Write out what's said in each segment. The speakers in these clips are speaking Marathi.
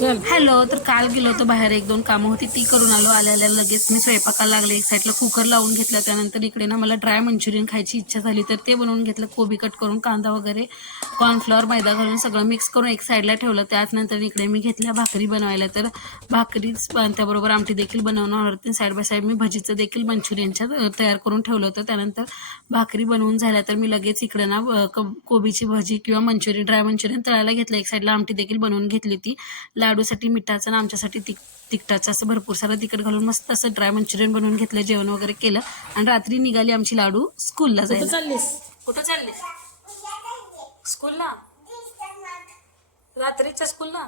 हॅलो. तर काल गेलो होतो बाहेर, 1-2 कामं होती ती करून आलो. आल्या लगेच मी स्वयंपाकाला लागले. एक साईडला कुकर लावून घेतला. त्यानंतर इकडे ना मला ड्राय मंचुरियन खायची इच्छा झाली, तर ते बनवून घेतलं. कोबी कट करून, कांदा वगैरे, कॉर्नफ्लॉवर, मैदा घालून सगळं मिक्स करून एक साईडला ठेवलं. त्याचनंतर इकडे मी घेतल्या भाकरी बनवायला. तर भाकरीच त्याबरोबर आमटी देखील बनवणार होती. साईड बाय साईड मी भजीचं देखील मंचुरियनच्या तयार करून ठेवलं होतं. त्यानंतर भाकरी बनवून झाल्या तर मी लगेच इकडे ना कोबीची भजी किंवा मंचुरियन, ड्राय मंचुरियन तळायला घेतलं. एक साईडला आमटी देखील बनवून घेतली होती. लाडूसाठी मिठाचं आणि आमच्यासाठी तिखटाचं असं भरपूर सारं तिखट घालून मस्त असं ड्राय मंचुरियन बनवून घेतलं. जेवण वगैरे केलं आणि रात्री निघाली आमची लाडू स्कूलला जायला. कुठं चाललीस? स्कूलला? रात्रीच्या स्कूलला?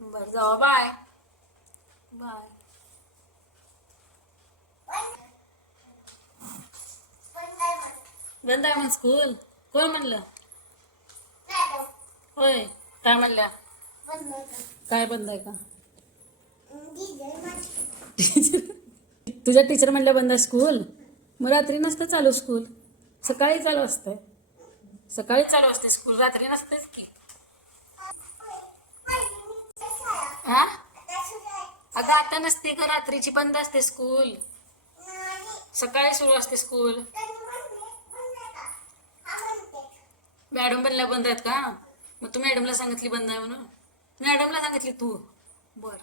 बरं, जावा. Bye bye. बंद आहे मग स्कूल? कोण म्हणलं? होय, काय म्हणल्या? काय बंद आहे का? तुझ्या टीचर म्हणल्या बंद आहे स्कूल? मग रात्री नसतं चालू स्कूल, सकाळी चालू असतंय. सकाळी चालू असते स्कूल, रात्री नसतेच की. हा, अगं आता नसते का, रात्रीची बंद असते स्कूल, सकाळी सुरू असते स्कूल. मॅडम बनल्या बंद आहेत का? मग तू मॅडमला सांगितली बंद आहे म्हणून? मॅडमला सांगितली तू? बर.